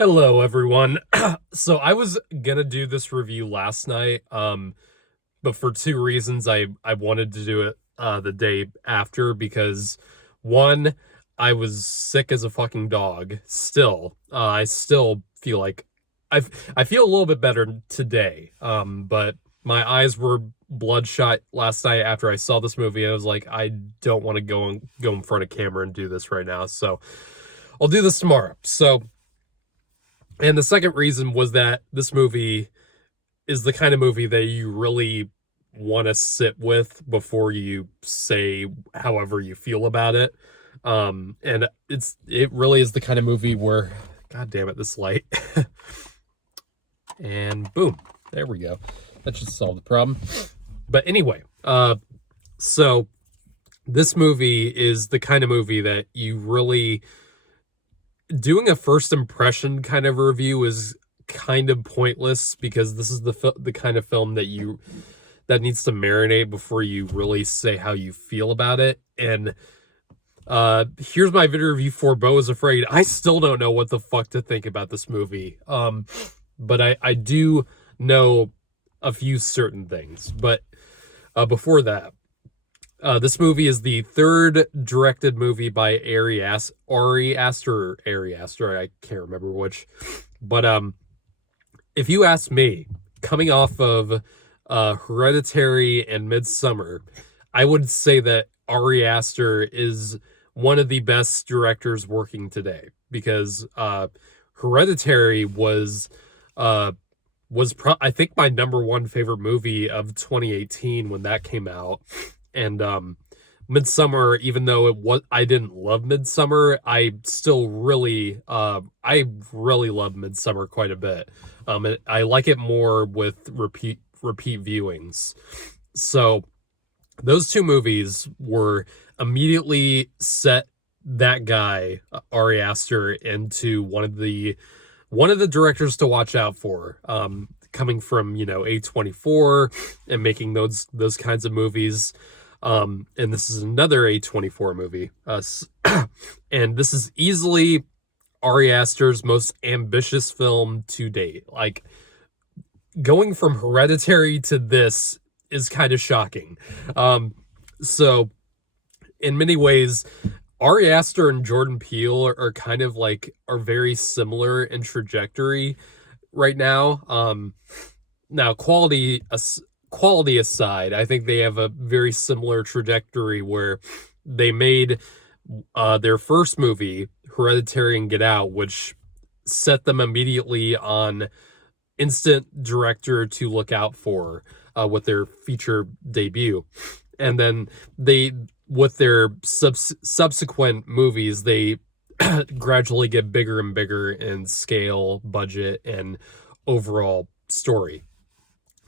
Hello, everyone. So I was gonna do this review last night, but for two reasons, I wanted to do it the day after because one, I was sick as a fucking dog. Still, I still feel like I I feel a little bit better today. But my eyes were bloodshot last night after I saw this movie. And I was like, I don't want to go in front of camera and do this right now. So I'll do this tomorrow. And the second reason was that this movie is the kind of movie that you really want to sit with before you say however you feel about it. And it really is the kind of movie where, god damn it, this light. And boom, there we go. That should solve the problem. But anyway, so this movie is the kind of movie that you really doing a first impression kind of review is kind of pointless because this is the kind of film that needs to marinate before you really say how you feel about it. And here's my video review for BEAU Is Afraid. I still don't know what the fuck to think about this movie. But I do know a few certain things. But before that, this movie is the third directed movie by Ari Aster, I can't remember which. But if you ask me, coming off of Hereditary and Midsummer, I would say that Ari Aster is one of the best directors working today because Hereditary was I think my number one favorite movie of 2018 when that came out. And Midsummer, even though I didn't love Midsummer, I still really love Midsummer quite a bit. I like it more with repeat viewings. So those two movies were immediately set that guy, Ari Aster, into one of the directors to watch out for. Coming from, A24 and making those kinds of movies. And this is another A24 movie. And this is easily Ari Aster's most ambitious film to date. Like, going from Hereditary to this is kind of shocking. So, in many ways, Ari Aster and Jordan Peele are kind of are very similar in trajectory right now. Now, quality aside, I think they have a very similar trajectory where they made their first movie, Hereditary and Get Out, which set them immediately on instant director to look out for with their feature debut. And then with their subsequent movies, they gradually get bigger and bigger in scale, budget, and overall story.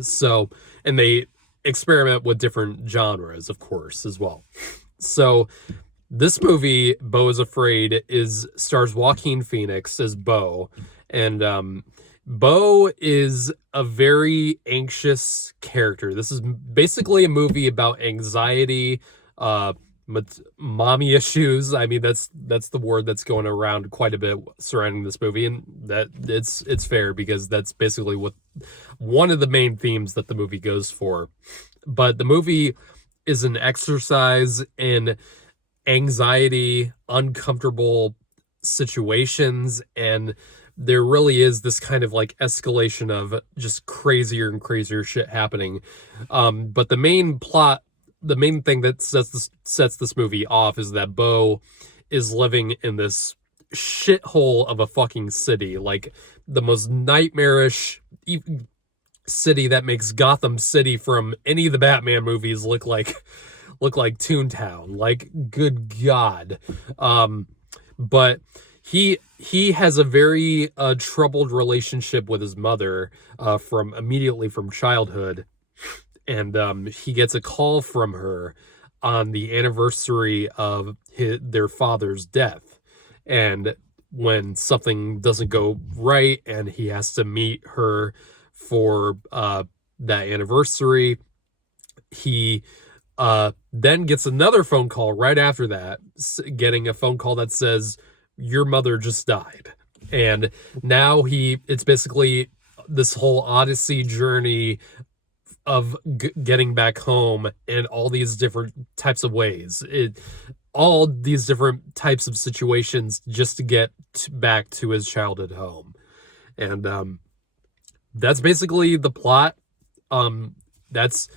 So, and they experiment with different genres, of course, as well. So, this movie, BEAU Is Afraid, stars Joaquin Phoenix as BEAU, and BEAU is a very anxious character. This is basically a movie about anxiety, mommy issues. I mean, that's the word that's going around quite a bit surrounding this movie, and that it's fair because that's basically what one of the main themes that the movie goes for. But the movie is an exercise in anxiety, uncomfortable situations, and there really is this kind of escalation of just crazier and crazier shit happening. But the main thing that sets this movie off is that BEAU is living in this shithole of a fucking city, like the most nightmarish city that makes Gotham City from any of the Batman movies look like Toontown. Like, good God. But he has a very troubled relationship with his mother immediately from childhood. And he gets a call from her on the anniversary of their father's death. And when something doesn't go right and he has to meet her for that anniversary, he then gets another phone call right after that, getting a phone call that says, your mother just died. And now it's basically this whole Odyssey journey of getting back home in all these different types of ways. All these different types of situations just to get back to his childhood home. And that's basically the plot. This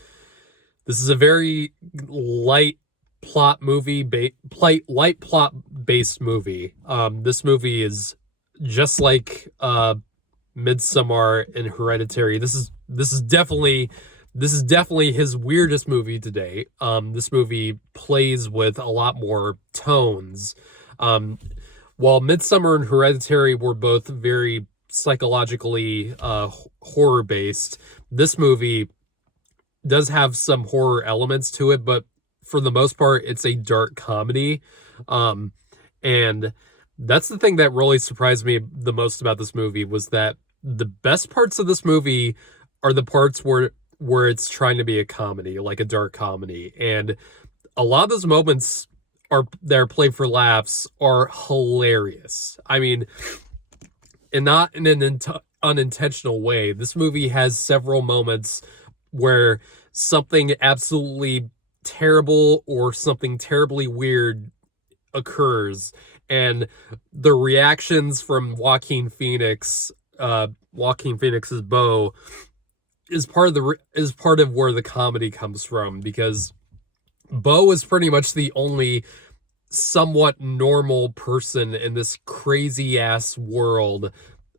is a very light plot movie, light plot based movie. This movie is just like Midsommar and Hereditary. This is definitely his weirdest movie to date. This movie plays with a lot more tones. While Midsommar and Hereditary were both very psychologically horror based, this movie does have some horror elements to it, but for the most part, it's a dark comedy. And that's the thing that really surprised me the most about this movie, was that the best parts of this movie are the parts where it's trying to be a comedy, like a dark comedy. And a lot of those moments that are played for laughs are hilarious. I mean, and not in an unintentional way. This movie has several moments where something absolutely terrible or something terribly weird occurs, and the reactions from Joaquin Phoenix's BEAU is part of where the comedy comes from, because BEAU is pretty much the only somewhat normal person in this crazy ass world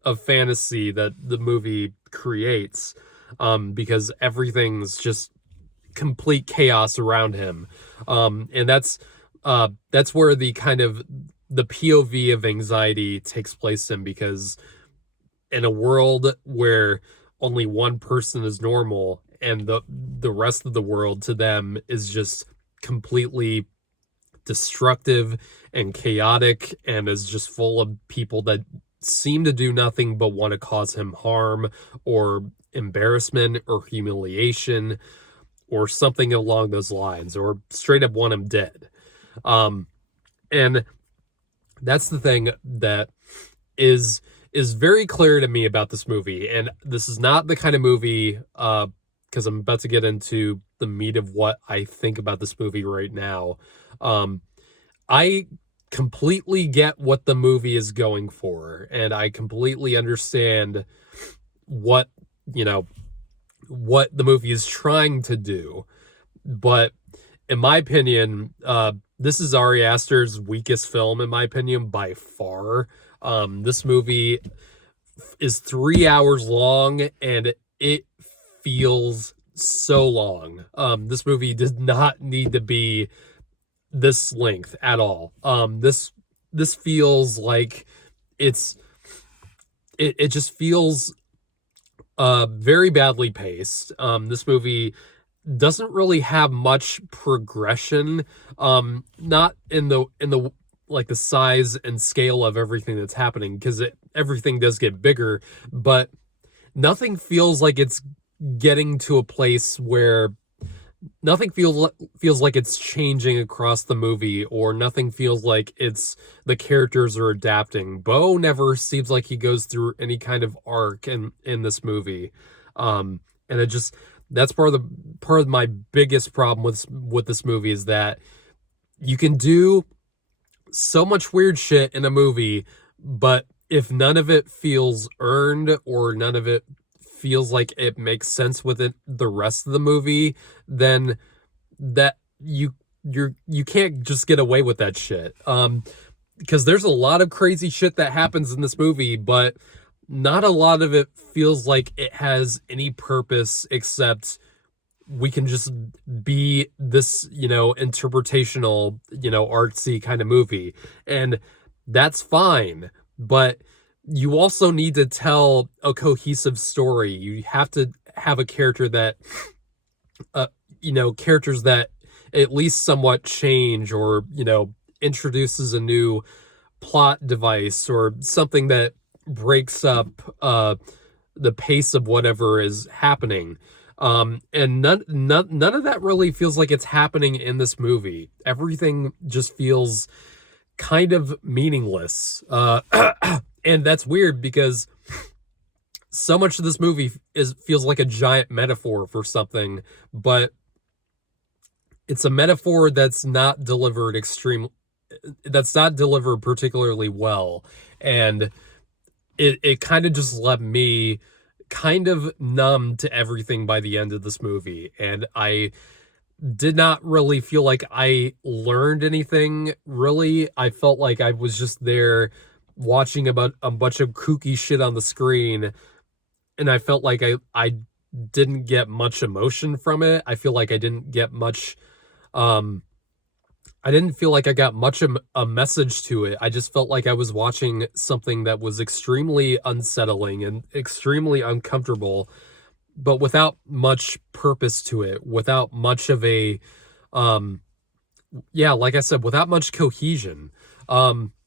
of fantasy that the movie creates, because everything's just complete chaos around him. And that's where the kind of the POV of anxiety takes place in, because in a world where only one person is normal and the rest of the world to them is just completely destructive and chaotic, and is just full of people that seem to do nothing but want to cause him harm or embarrassment or humiliation or something along those lines, or straight up want him dead. And that's the thing that is very clear to me about this movie. And this is not the kind of movie, because I'm about to get into the meat of what I think about this movie right now. I completely get what the movie is going for, and I completely understand what the movie is trying to do. But in my opinion, this is Ari Aster's weakest film, in my opinion, by far. This movie is 3 hours long, and it feels so long. This movie does not need to be this length at all. This feels like it just feels very badly paced. This movie doesn't really have much progression, not in the like the size and scale of everything that's happening, because everything does get bigger, but nothing feels like it's getting to a place where nothing feels like it's changing across the movie, or nothing feels like the characters are adapting. BEAU never seems like he goes through any kind of arc in this movie. And that's part of my biggest problem with this movie, is that you can do so much weird shit in a movie, but if none of it feels earned, or none of it feels like it makes sense with the rest of the movie, then that you can't just get away with that shit. Because there's a lot of crazy shit that happens in this movie, but not a lot of it feels like it has any purpose, except we can just be this, interpretational, artsy kind of movie. And that's fine. But you also need to tell a cohesive story. You have to have a character that, characters that at least somewhat change, or, introduces a new plot device, or something that breaks up the pace of whatever is happening. And none of that really feels like it's happening in this movie. Everything just feels kind of meaningless. And that's weird because so much of this movie feels like a giant metaphor for something, but it's a metaphor that's not delivered particularly well. And it kind of just left me kind of numb to everything by the end of this movie. And I did not really feel like I learned anything, really. I felt like I was just there watching about a bunch of kooky shit on the screen, and I felt like I didn't get much emotion from it. I feel like I didn't get much um I didn't feel like I got much of a message to it. I just felt like I was watching something that was extremely unsettling and extremely uncomfortable, but without much purpose to it, without much of a um yeah, like I said, without much cohesion.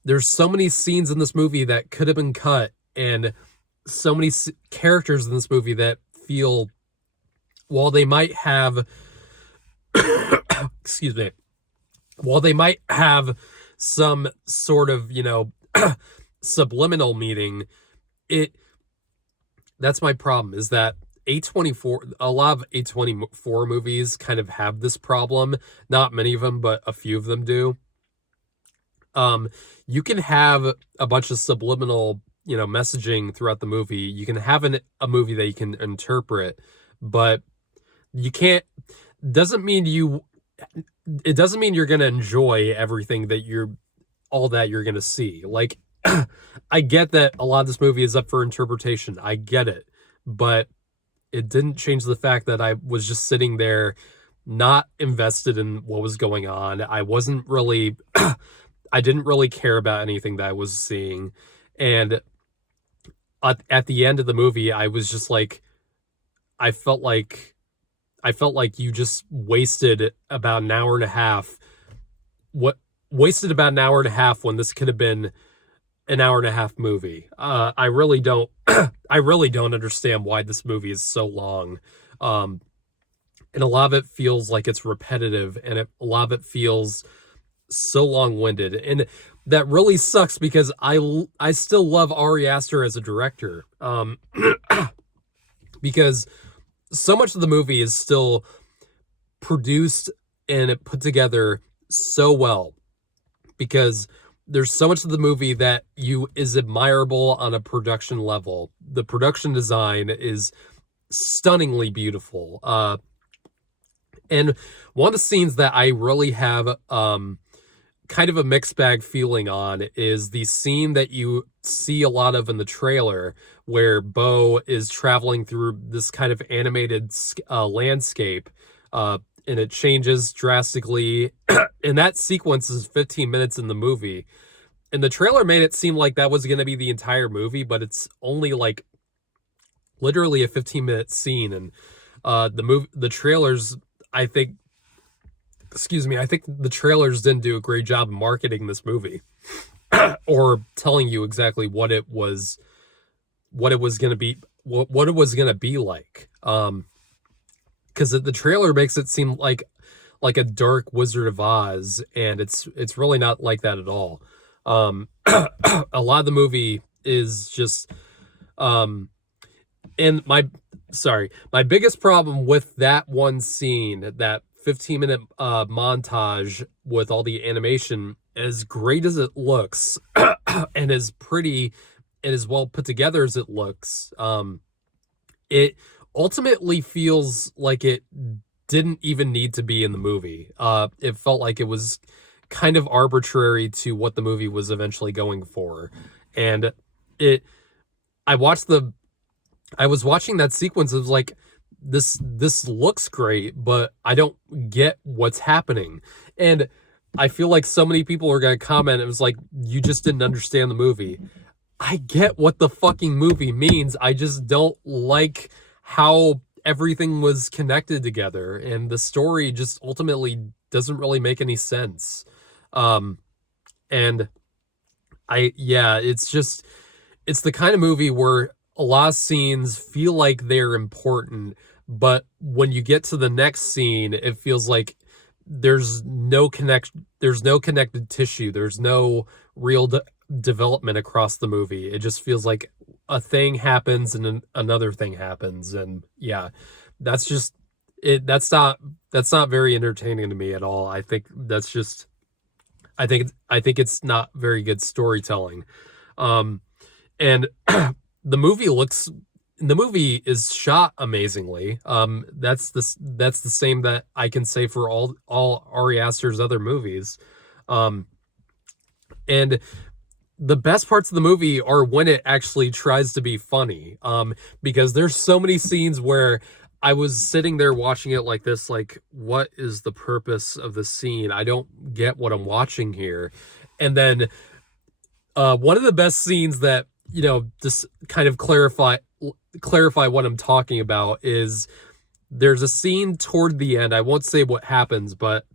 There's so many scenes in this movie that could have been cut, and so many characters in this movie that feel, while they might have excuse me, while they might have some sort of, subliminal meaning, it that's my problem, is that a lot of A24 movies kind of have this problem. Not many of them, but a few of them do. Um, you can have a bunch of subliminal, messaging throughout the movie. You can have a movie that you can interpret, but you can't, doesn't mean you, it doesn't mean you're going to enjoy everything all that you're going to see. Like, I get that a lot of this movie is up for interpretation. I get it. But it didn't change the fact that I was just sitting there not invested in what was going on. I wasn't really, I didn't really care about anything that I was seeing. And at the end of the movie, I was just like, I felt like, you just wasted about an hour and a half. Wasted about an hour and a half when this could have been an hour and a half movie. I really don't I really don't understand why this movie is so long. And a lot of it feels like it's repetitive, and a lot of it feels so long-winded. And that really sucks because I still love Ari Aster as a director. Because so much of the movie is still produced and put together so well, because there's so much of the movie that is admirable on a production level. The production design is stunningly beautiful. And one of the scenes that I really have kind of a mixed bag feeling on is the scene that you see a lot of in the trailer, where BEAU is traveling through this kind of animated landscape, and it changes drastically. And that sequence is 15 minutes in the movie. And the trailer made it seem like that was going to be the entire movie, but it's only like literally a 15-minute scene. And the trailers, I think the trailers didn't do a great job marketing this movie or telling you exactly what it was going to be, what it was going to be like. Because the trailer makes it seem like a dark Wizard of Oz, and it's really not like that at all. A lot of the movie is just, and my biggest problem with that one scene, that 15-minute montage with all the animation, as great as it looks, and as pretty and as well put together as it looks, it ultimately feels like it didn't even need to be in the movie. It felt like it was kind of arbitrary to what the movie was eventually going for. And I was watching that sequence. It was like, this looks great, but I don't get what's happening. And I feel like so many people are going to comment, it was like, you just didn't understand the movie. I get what the fucking movie means. I just don't like how everything was connected together, and the story just ultimately doesn't really make any sense. And it's the kind of movie where a lot of scenes feel like they're important, but when you get to the next scene, it feels like there's no connected tissue, there's no real development across the movie. It just feels like a thing happens and another thing happens, and yeah, that's just it. That's not very entertaining to me at all. I think that's just I think it's not very good storytelling. And the movie looks the movie is shot amazingly. That's the same that I can say for all Ari Aster's other movies. And the best parts of the movie are when it actually tries to be funny. Because there's so many scenes where I was sitting there watching it like this, like, what is the purpose of the scene? I don't get what I'm watching here. And then one of the best scenes that, just kind of clarify what I'm talking about is there's a scene toward the end. I won't say what happens, but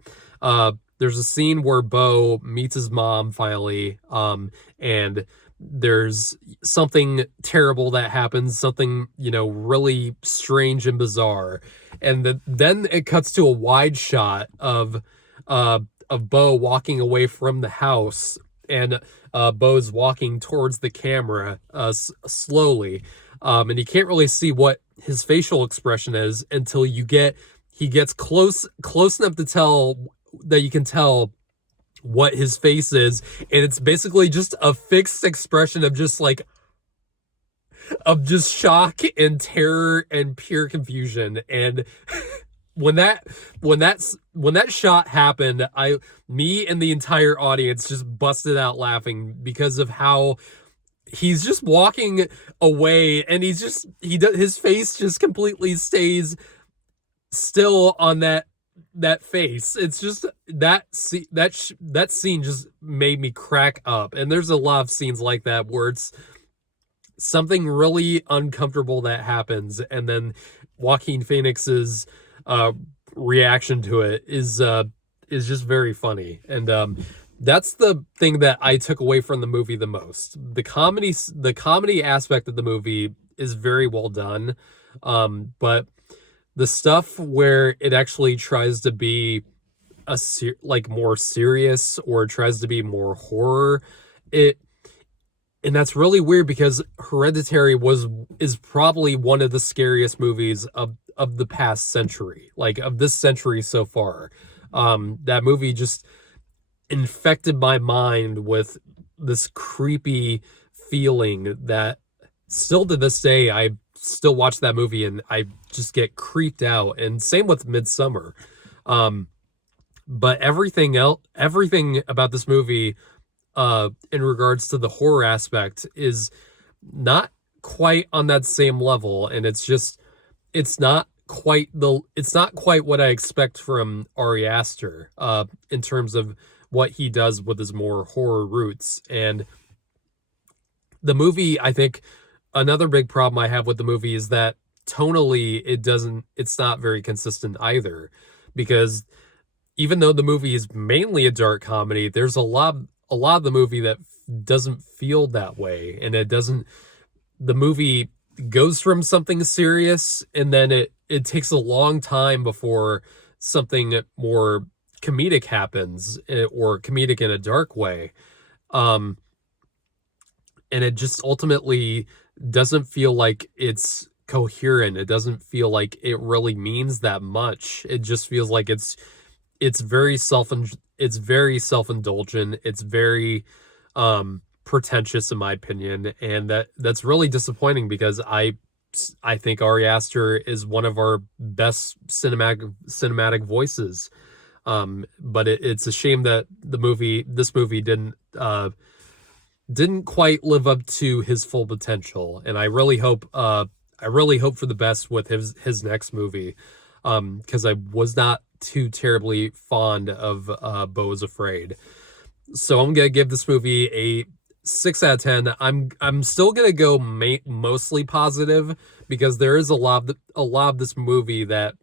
there's a scene where BEAU meets his mom finally, and there's something terrible that happens, something, really strange and bizarre. And then it cuts to a wide shot of BEAU walking away from the house, and BEAU's walking towards the camera slowly. And you can't really see what his facial expression is until he gets close enough to tell that you can tell what his face is, and it's basically just a fixed expression of just shock and terror and pure confusion. And when that shot happened, me and the entire audience just busted out laughing because of how he's just walking away, and his face just completely stays still on that face. It's just that scene just made me crack up. And there's a lot of scenes like that where it's something really uncomfortable that happens, and then Joaquin Phoenix's reaction to it is just very funny. And that's the thing that I took away from the movie the most. The comedy aspect of the movie is very well done, but the stuff where it actually tries to be more serious, or tries to be more horror, and that's really weird because Hereditary is probably one of the scariest movies of the past century, like of this century so far. That movie just infected my mind with this creepy feeling that still to this day I still watch that movie and I just get creeped out. And same with Midsummer. But everything about this movie, in regards to the horror aspect, is not quite on that same level. And it's not quite what I expect from Ari Aster, in terms of what he does with his more horror roots. And the movie, I think, another big problem I have with the movie is that tonally it's not very consistent either, because even though the movie is mainly a dark comedy, there's a lot of the movie that doesn't feel that way. And the movie goes from something serious, and then it takes a long time before something more comedic happens, or comedic in a dark way. And it just ultimately doesn't feel like it's coherent. It doesn't feel like it really means that much. It just feels like it's very self-indulgent. It's very pretentious, in my opinion, and that's really disappointing, because I think Ari Aster is one of our best cinematic voices. But it's a shame that this movie didn't quite live up to his full potential. And I really hope for the best with his next movie, because I was not too terribly fond of BEAU Is Afraid. So I'm gonna give this movie a 6 out of 10. I'm still gonna go mostly positive, because there is a lot of this movie that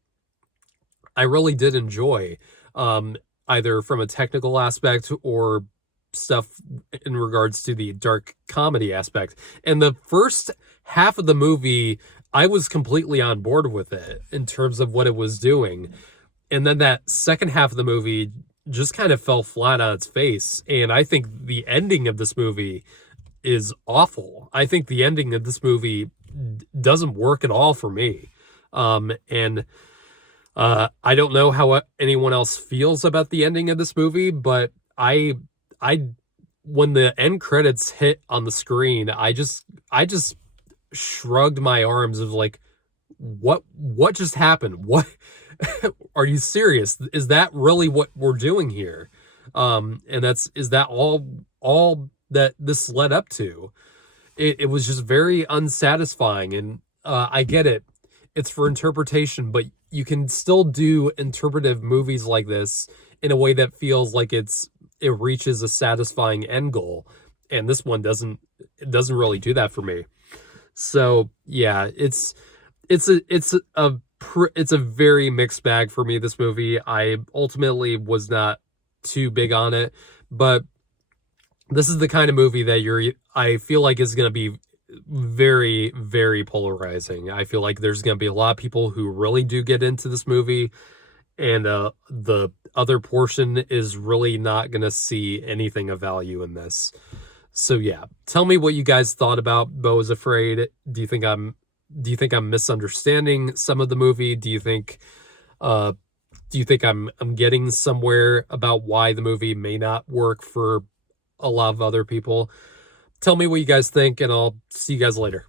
I really did enjoy, either from a technical aspect or stuff in regards to the dark comedy aspect. And the first half of the movie, I was completely on board with it in terms of what it was doing. And then that second half of the movie just kind of fell flat on its face. And I think the ending of this movie is awful. I think the ending of this movie doesn't work at all for me. And I don't know how anyone else feels about the ending of this movie, but I, when the end credits hit on the screen, I just shrugged my arms of like, what just happened? What are you serious? Is that really what we're doing here? And is that all that this led up to? It was just very unsatisfying, and I get it. It's for interpretation, but you can still do interpretive movies like this in a way that feels like it reaches a satisfying end goal. And this one doesn't really do that for me. So yeah, it's a very mixed bag for me, this movie. I ultimately was not too big on it, but this is the kind of movie that I feel like is going to be very, very polarizing. I feel like there's going to be a lot of people who really do get into this movie, and the other portion is really not going to see anything of value in this. So yeah, tell me what you guys thought about Beau is Afraid. Do you think I'm misunderstanding some of the movie? Uh do you think I'm getting somewhere about why the movie may not work for a lot of other people? Tell me what you guys think, and I'll see you guys later.